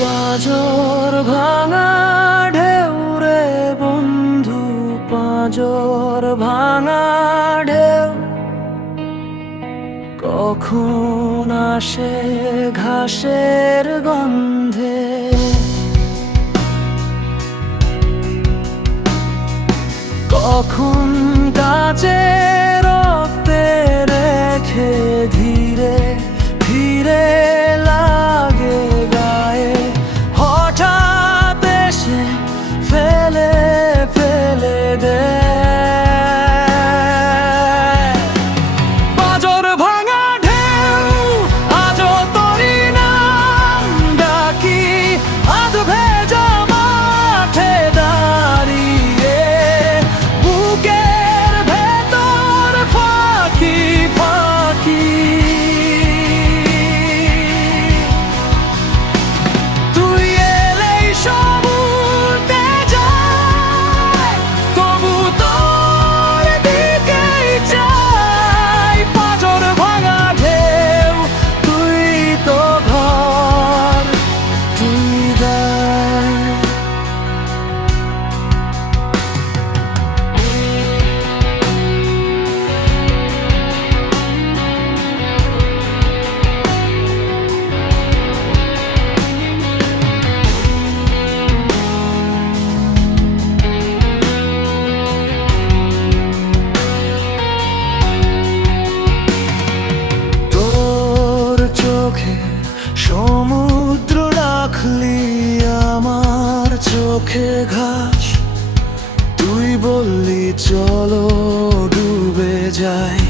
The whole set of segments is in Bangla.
পাঁজর ভাঙা ঢেউ রে বন্ধু, পাঁজর ভাঙা ঢেউ কখন আসে ঘাসের গন্ধে। কখন কাছে রক্তে রেখে ধীরে ধীরে লাগে গায়ে, হঠাৎ এসে ফেলে ফেলে দেয়। পাঁজর ভাঙা ঢেউ আজও তোরি নাম ডাকি, আধ ভেজা মাঠে দাঁড়িয়ে বুকের ভেতর ফাঁকি ফাঁকি। তুই এলেই সব উল্টে যায়, তবু তোর দিকেই চাই। পাঁজর ভাঙা ঢেউ তুই তো ঘর, তুই দায়। তোর চোখে সমুদ্র রাখলি আমার চোখে ঘাস। তুই বললি চলো ডুবে যাই,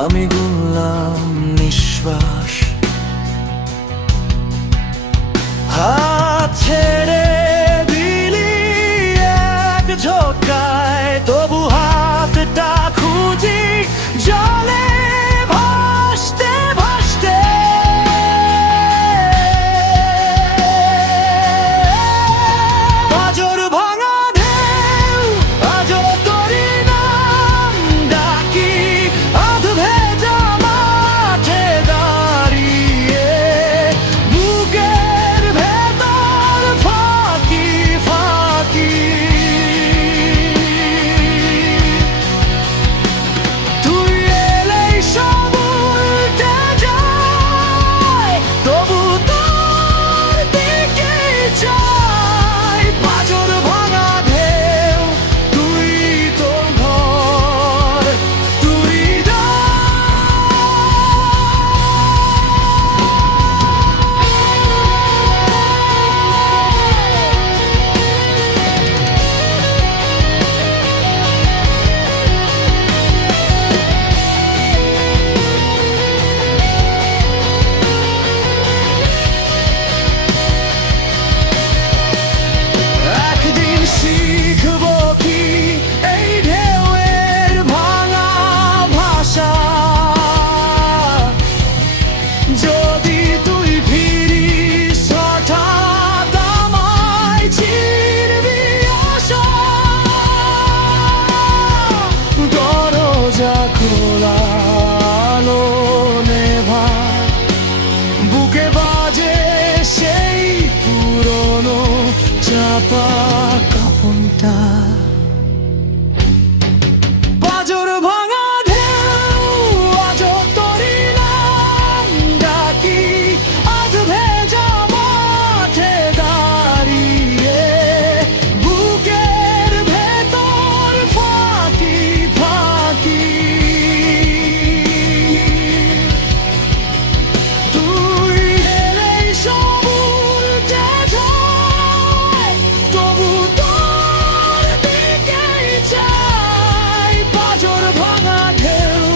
আমি গুনলাম নিঃশ্বাস। হাত ছেড়ে দিলি এক ঝোঁকায়, তবু হাতটা খুঁজি জলে ভাসতে ভাসতে। পাঁজর ভাঙা ঢেউ আজও তোরি নাম ডাকি, আধ ভেজা মাঠে দাঁড়িয়ে বুকের ভেতর ফাঁকি ফাঁকি। তুই এলেই সব উল্টে যায়, তবু তোর দিকেই চাই। পাঁজর ভাঙা ঢেউ তুই তো ঘর, তুই একদিন শিখবো কি এই ঢেউয়ের ভাঙা ভাষা। যদি তুই ফিরিস হঠাৎ আমায় চিনবি আশা। দরজা খোলা আলো নেভা, বুকে বাজে সেই পুরনো চাপা কাপনটা। পাঁজর ভাঙা ঢেউ আজও তোরি নাম ডাকি, আধ ভেজা মাঠে দাঁড়িয়ে বুকের ভেতর ফাঁকি ফাঁকি। তুই এলেই সব উল্টে যায়, তবু তোর দিকেই চাই। পাঁজর ভাঙা ঢেউ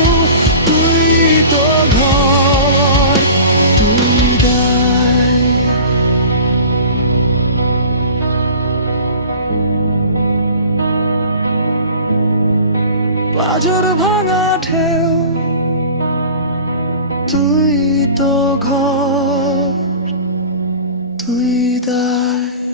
তুই তো ঘর, তুই দায়। পাঁজর ভাঙা ঢেউ তুই তো ঘর, তুই দায়।